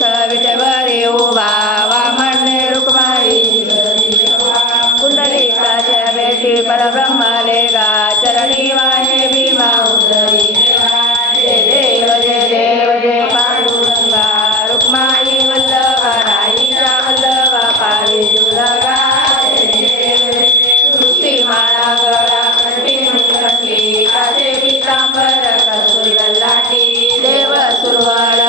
विटेवरी उभा वामन रुक्माई कुंडलिकाच्या भेटी परब्रह्मले गा चरणी वाहे भीमा उदरी जय देव जय पांडुरंगा रुक्माई वल्लभा राईच्या वल्लभा पावी जुलगा माळा गळा कंठी कंठी काचे पितांबर कसुर लाटी देव सुरवाळा